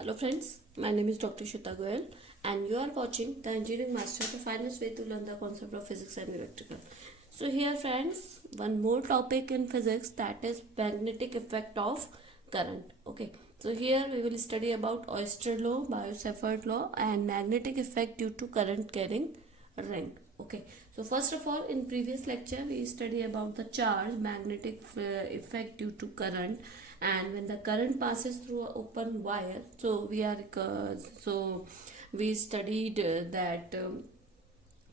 Hello friends, my name is Dr. Shweta Goyal and you are watching the Engineering Master, the finest way to learn the concept of physics and electrical. So here friends, one more topic in physics, that is magnetic effect of current. Okay, so here we will study about Oyster law, Biot-Savart law and magnetic effect due to current carrying ring. Okay, so first of all, in previous lecture we study about the charge magnetic effect due to current, and when the current passes through an open wire, so we studied that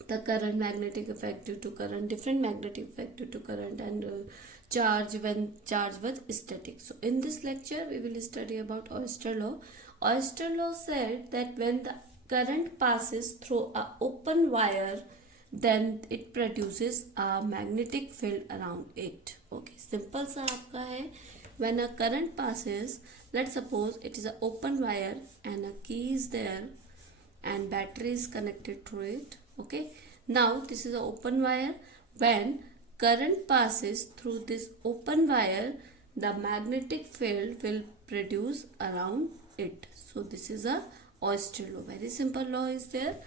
the current magnetic effect due to current, different magnetic effect due to current, and charge when charge was static. So in this lecture we will study about Oyster law. Oyster law said that when the current passes through an open wire, then it produces a magnetic field around it. Okay, simple सा आपका है. When a current passes, let's suppose it is an open wire and a key is there and battery is connected through it. Okay, now this is an open wire. When current passes through this open wire, the magnetic field will produce around it. So this is a Oyster law. Very simple law is there.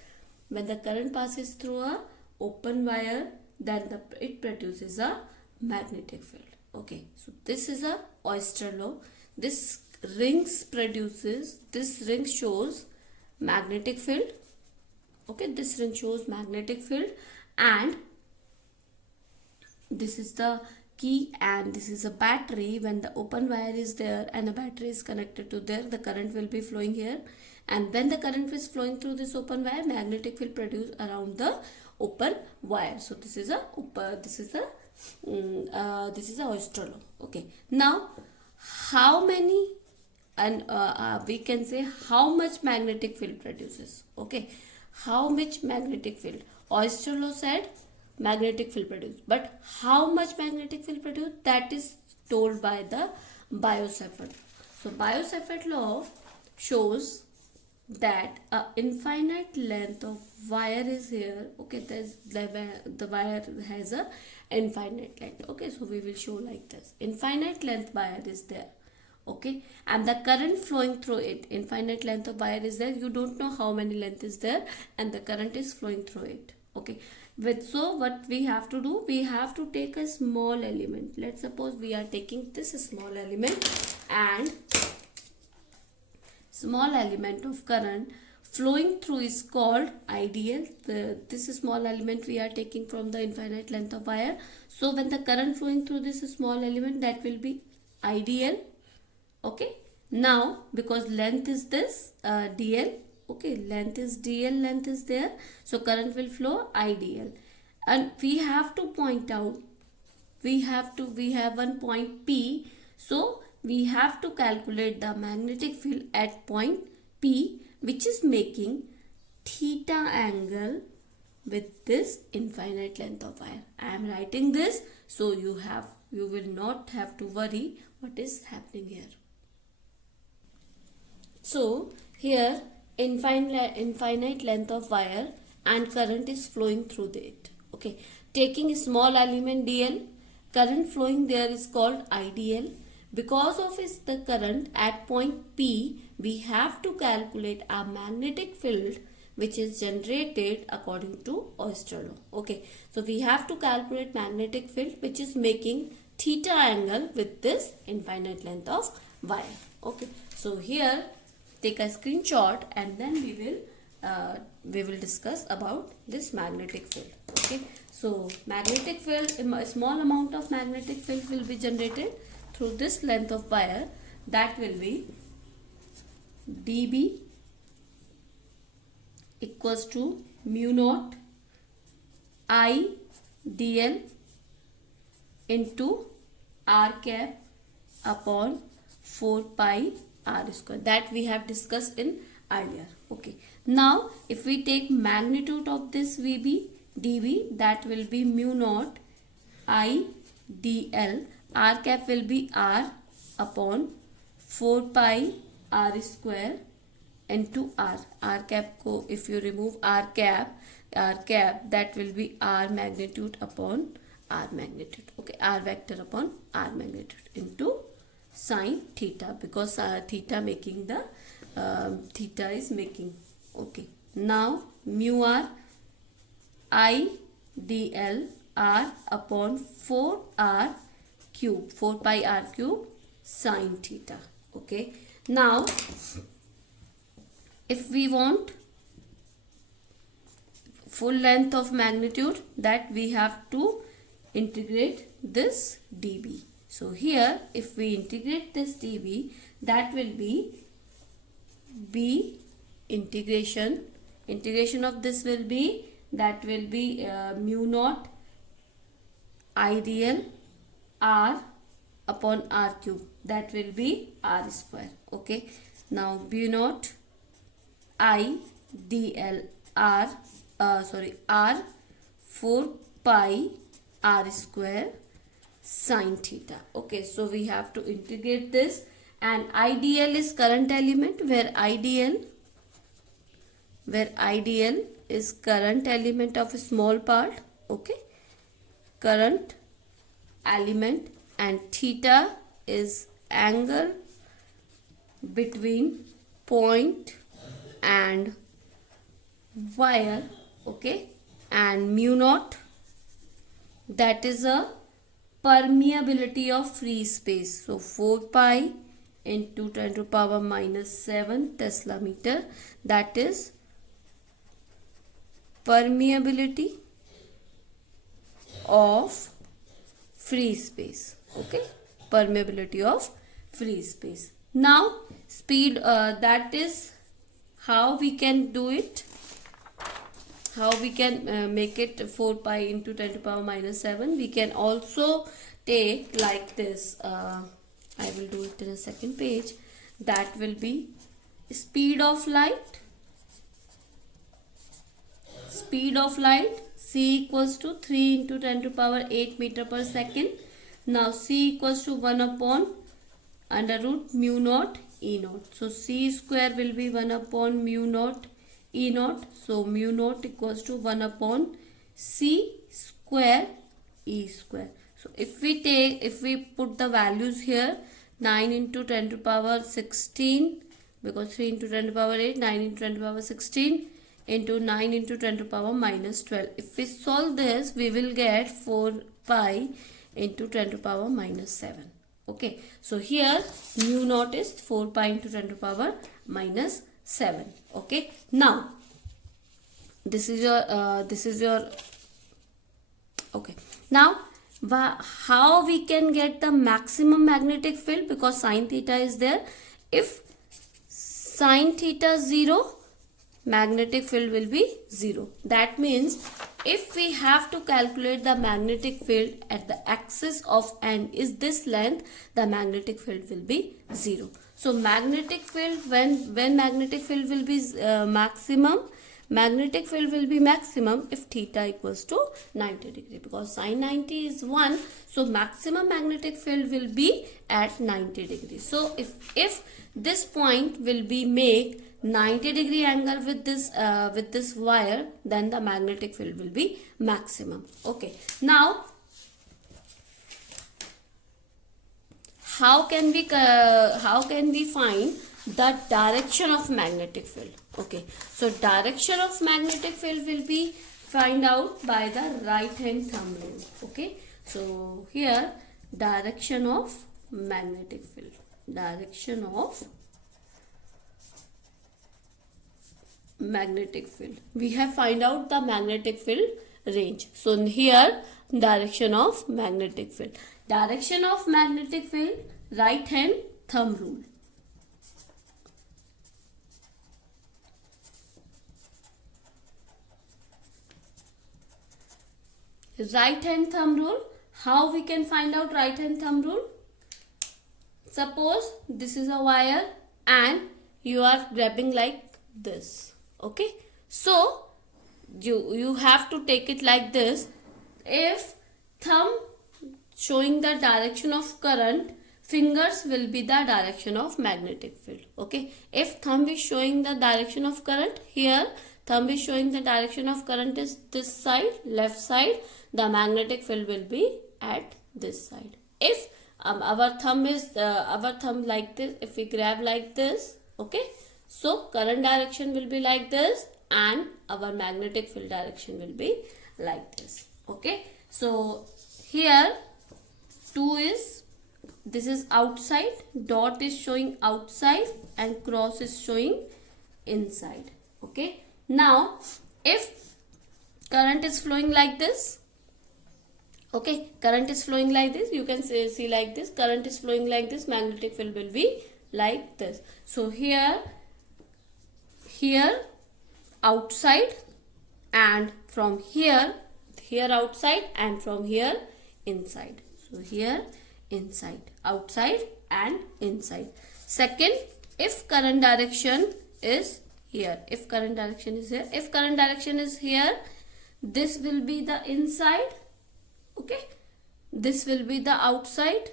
When the current passes through a open wire, then it produces a magnetic field. Okay, so this is a Oyster law. This ring shows magnetic field. Okay, this ring shows magnetic field, and this is the key and this is a battery. When the open wire is there and a battery is connected to there, the current will be flowing here, and when the current is flowing through this open wire, magnetic field produced around the open wire. So this is a Oyster law. Okay, now how many, and we can say how much magnetic field produces. Okay, how much magnetic field? Oyster law said magnetic field produced, but how much magnetic field produced, that is told by the Biot-Savart. So Biot-Savart law shows that a infinite length of wire is here. Okay, the wire has a infinite length. Okay, so we will show like this. Infinite length wire is there. Okay, and the current flowing through it, infinite length of wire is there. You don't know how many length is there, and the current is flowing through it. Okay, so what we have to do, we have to take a small element. Let's suppose we are taking this small element, and small element of current flowing through is called ideal. This small element we are taking from the infinite length of wire. So when the current flowing through this small element, that will be ideal. Okay, now because length is this dl. Okay, length is dl, length is there, so current will flow ideal. And we have to point out, we have one point P, so we have to calculate the magnetic field at point P, which is making theta angle with this infinite length of wire. I am writing this, so you will not have to worry what is happening here. So here infinite length of wire and current is flowing through it. Okay, taking a small element dl, current flowing there is called ideal. Because of the current at point P, we have to calculate a magnetic field which is generated according to Oyster law. Okay, so we have to calculate magnetic field which is making theta angle with this infinite length of wire. Okay, so here take a screenshot and then we will discuss about this magnetic field. Okay, so magnetic field, a small amount of magnetic field will be generated through this length of wire, that will be dB equals to mu naught I dl into r cap upon 4 pi r square, that we have discussed in earlier. Okay, now if we take magnitude of this dB, that will be mu naught I dl, r cap will be r upon 4 pi r square into r cap ko, if you remove r cap, that will be r magnitude upon r magnitude. Okay, r vector upon r magnitude into sine theta, because theta making the theta is making. Okay, now mu r I dl r upon 4r cube, 4 pi r cube sine theta. Okay, now if we want full length of magnitude, that we have to integrate this dB. So here if we integrate this dB, that will be integration of this will be, that will be mu naught IDL r upon r cube, that will be r square. Okay, now mu naught I dl r r 4 pi r square sine theta. Okay, so we have to integrate this, and IDL is current element, where IDL is current element of a small part. Okay, current element, and theta is angle between point and wire. Okay, and mu naught, that is a permeability of free space. So 4 pi into 10 to power minus 7 Tesla meter, that is permeability of free space. Okay, permeability of free space. Now speed, that is how we can do it, how we can make it 4 pi into 10 to power minus 7. We can also take like this, I will do it in a second page. That will be speed of light, c equals to 3 into 10 to power 8 meter per second. Now c equals to 1 upon under root mu naught E naught. So c square will be 1 upon mu naught E naught. So mu naught equals to 1 upon c square E square. So if we put the values here, 9 into 10 to power 16, because 3 into 10 to power 8, 9 into 10 to power 16 into 9 into 10 to power minus 12. If we solve this, we will get 4 pi into 10 to power minus 7. Okay, so here mu naught is 4 pi into 10 to power minus 7. Okay, now this is your okay. Now how we can get the maximum magnetic field, because sine theta is there. If sine theta 0, magnetic field will be 0. That means if we have to calculate the magnetic field at the axis of n is this length, the magnetic field will be 0. So magnetic field, when magnetic field will be maximum, magnetic field will be maximum if theta equals to 90 degree, because sine 90 is 1. So maximum magnetic field will be at 90 degree. So if this point will be make 90 degree angle with this wire, then the magnetic field will be maximum. Okay, now how can we find the direction of magnetic field? Okay, so direction of magnetic field will be find out by the right hand thumb rule. Okay, so here direction of magnetic field, direction of magnetic field, we have find out the magnetic field range. So here direction of magnetic field, right hand thumb rule. Right hand thumb rule, how we can find out right hand thumb rule? Suppose this is a wire and you are grabbing like this. Okay, so you have to take it like this. If thumb showing the direction of current, fingers will be the direction of magnetic field. Okay, if thumb is showing the direction of current, here thumb is showing the direction of current is this side, left side, the magnetic field will be at this side. If our thumb like this, if we grab like this, okay, So current direction will be like this and our magnetic field direction will be like this. Okay, so here 2 is, this is outside, dot is showing outside and cross is showing inside. Okay, now if current is flowing like this, okay, current is flowing like this, you can see like this, current is flowing like this, magnetic field will be like this. So here outside, and from here outside, and from here inside. So here inside, outside and inside. Second, if current direction is here, if current direction is here, if current direction is here, this will be the inside, okay, this will be the outside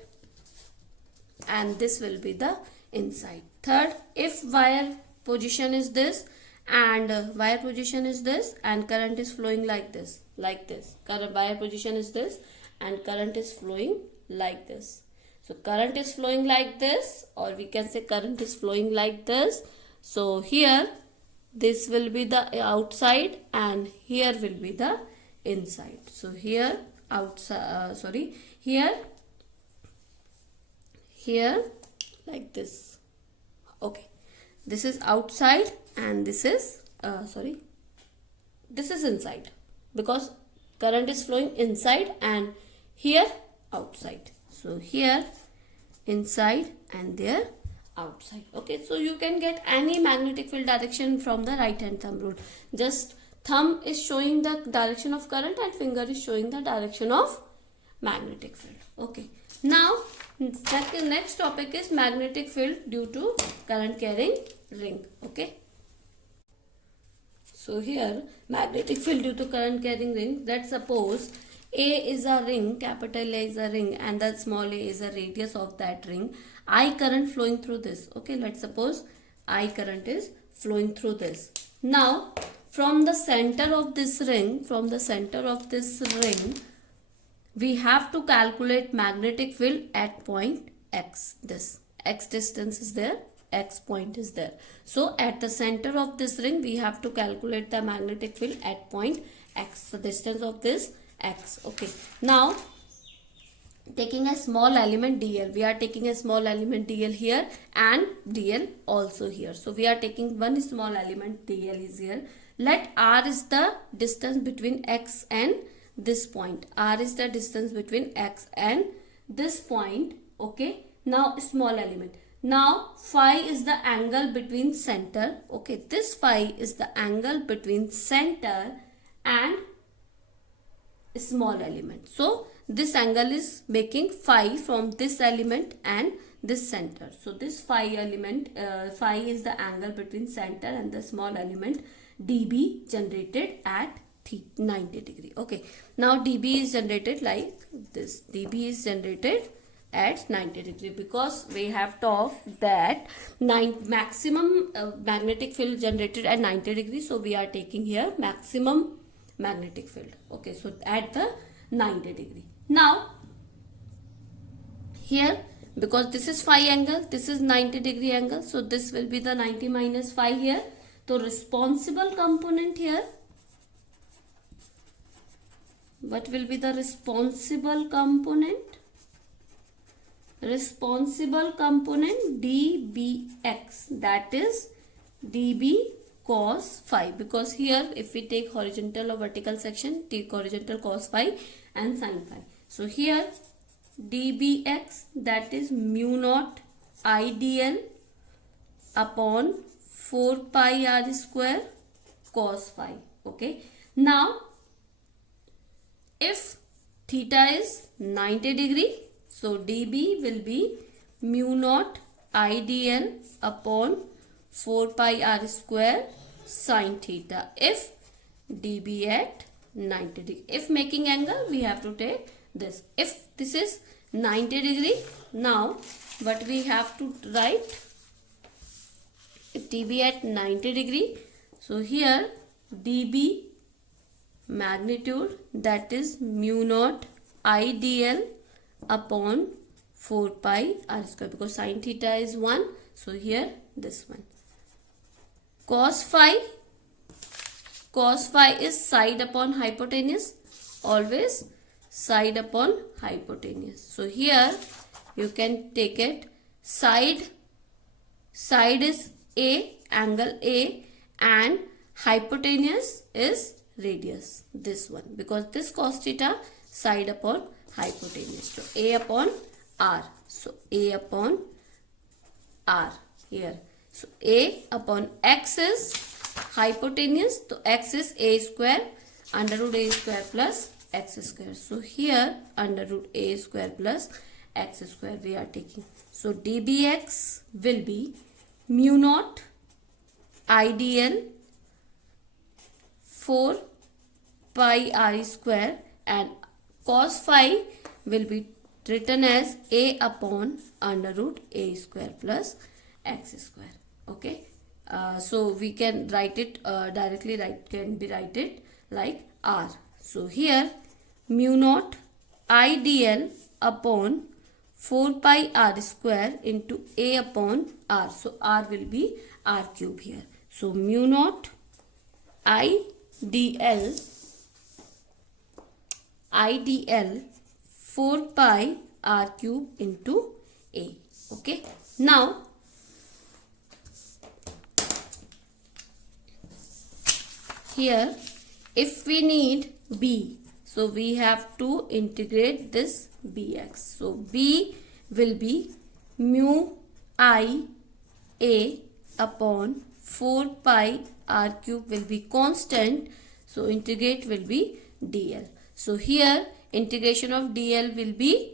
and this will be the inside. Third, if wire position is this and wire position is this and current is flowing like this, current wire position is this and current is flowing like this. So current is flowing like this, or we can say current is flowing like this. So here this will be the outside and here will be the inside. So here outside, here like this. Okay, this is outside and this is this is inside, because current is flowing inside and here outside. So here inside and there outside. Okay, so you can get any magnetic field direction from the right hand thumb rule. Just thumb is showing the direction of current and finger is showing the direction of magnetic field. Okay, now next topic is magnetic field due to current carrying ring. Okay, so here magnetic field due to current carrying ring, let's suppose A is a ring, capital A is a ring and the small a is a radius of that ring. I current flowing through this. Okay, let's suppose I current is flowing through this. Now from the center of this ring, we have to calculate magnetic field at point X. This X distance is there, X point is there. So at the center of this ring, we have to calculate the magnetic field at point X, the distance of this X. Okay, now taking a small element dl, we are taking a small element dl here and dl also here. So we are taking one small element dl is here. Let r is the distance between X and this point. R is the distance between X and this point. Okay, now small element. Now phi is the angle between center. Okay, this phi is the angle between center and small element. So this angle is making phi from this element and this center. So this phi element, phi is the angle between center and the small element dB generated at 90 degree. Okay, now dB is generated like this. dB is generated at 90 degree because we have talked that maximum magnetic field generated at 90 degree. So we are taking here maximum magnetic field. Okay, so at the 90 degree. Now here, because this is phi angle, this is 90 degree angle, so this will be the 90 minus phi here. So responsible component here, what will be the responsible component? Responsible component dBx, that is dB cos phi, because here if we take horizontal or vertical section, take horizontal cos phi and sin phi. So here dBx, that is mu naught IDL upon 4 pi r square cos phi. Okay, now if theta is 90 degree, so dB will be mu naught IDL upon 4 pi r square sin theta if dB at 90 degree. If making angle, we have to take this. If this is 90 degree, now what we have to write? If dB at 90 degree, so here dB magnitude, that is mu naught IDL upon 4 pi r square, because sin theta is 1, so here this one. cos phi is side upon hypotenuse, always side upon hypotenuse. So here you can take it side is A, angle A, and hypotenuse is radius, this one, because this cos theta side upon hypotenuse. So A upon R. So A upon R here. So A upon X is hypotenuse. So X is A square, under root A square plus X square. So here under root A square plus X square we are taking. So dBx will be mu naught IDL 4 pi R square, and cos phi will be written as A upon under root A square plus X square. Okay. So we can write it directly, can be write it like R. So here mu naught IDL upon 4 pi R square into A upon R. So R will be R cube here. So mu naught IDL 4 pi R cube into A. Okay. Now here if we need B, so we have to integrate this bx. So B will be mu I A upon 4 pi R cube will be constant. So integrate will be dl. So here integration of dl will be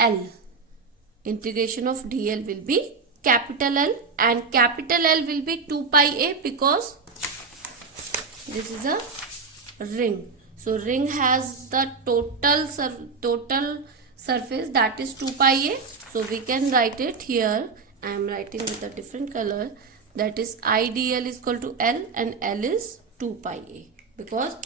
L. Integration of dl will be capital L, and capital L will be 2 pi A because this is a ring. So ring has the total surface that is 2 pi A. So we can write it here. I am writing with a different color. That is IDL is equal to L, and L is 2 pi A because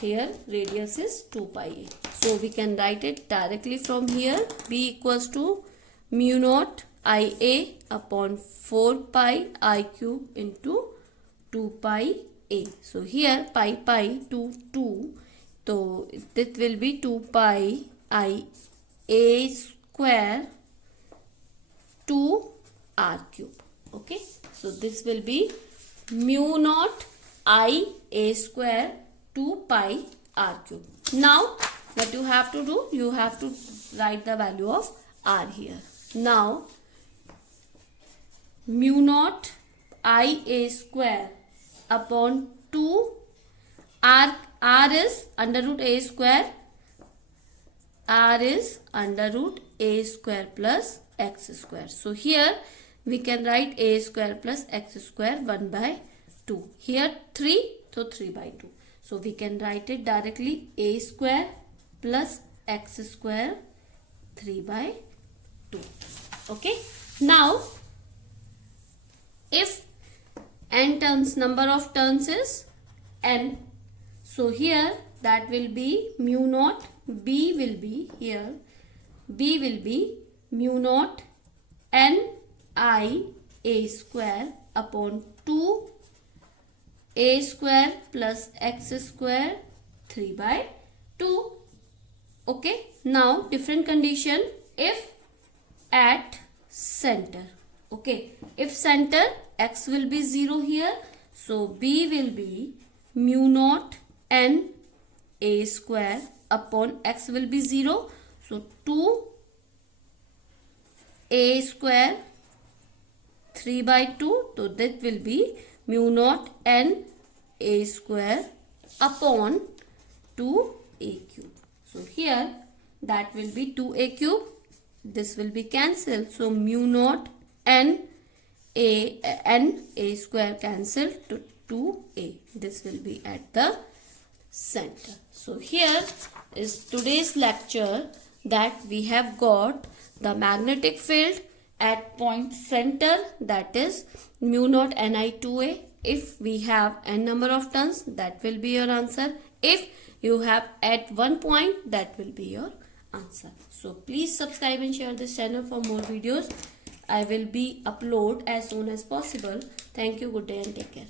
here radius is 2 pi A. So we can write it directly from here. B equals to mu naught IA upon 4 pi I cube into 2 pi A. So here pi 2 2. So it will be 2 pi I A square 2 R cube. Okay. So this will be mu naught I A square 2 pi R cube. Now what you have to do, you have to write the value of R here. Now mu naught I A square upon 2 R is under root A square. R is under root A square plus X square. So here we can write A square plus X square 1 by 2. Here 3, so 3 by 2. So we can write it directly A square plus X square 3 by 2. Okay. Now if n turns, number of turns is n. So here that will be mu naught. B will be here. B will be mu naught n I A square upon 2 A square plus X square 3 by 2. Okay. Now different condition if at center. Okay. If center X will be 0 here. So B will be mu naught n A square upon X will be 0. So 2 A square 3 by 2. So that will be mu naught n A square upon 2A cube. So here that will be 2A cube. This will be cancelled. So mu naught n A square cancelled to 2A. This will be at the center. So here is today's lecture, that we have got the magnetic field at point center, that is mu naught Ni2A. If we have n number of turns, that will be your answer. If you have at one point, that will be your answer. So please subscribe and share this channel for more videos. I will be upload as soon as possible. Thank you. Good day and take care.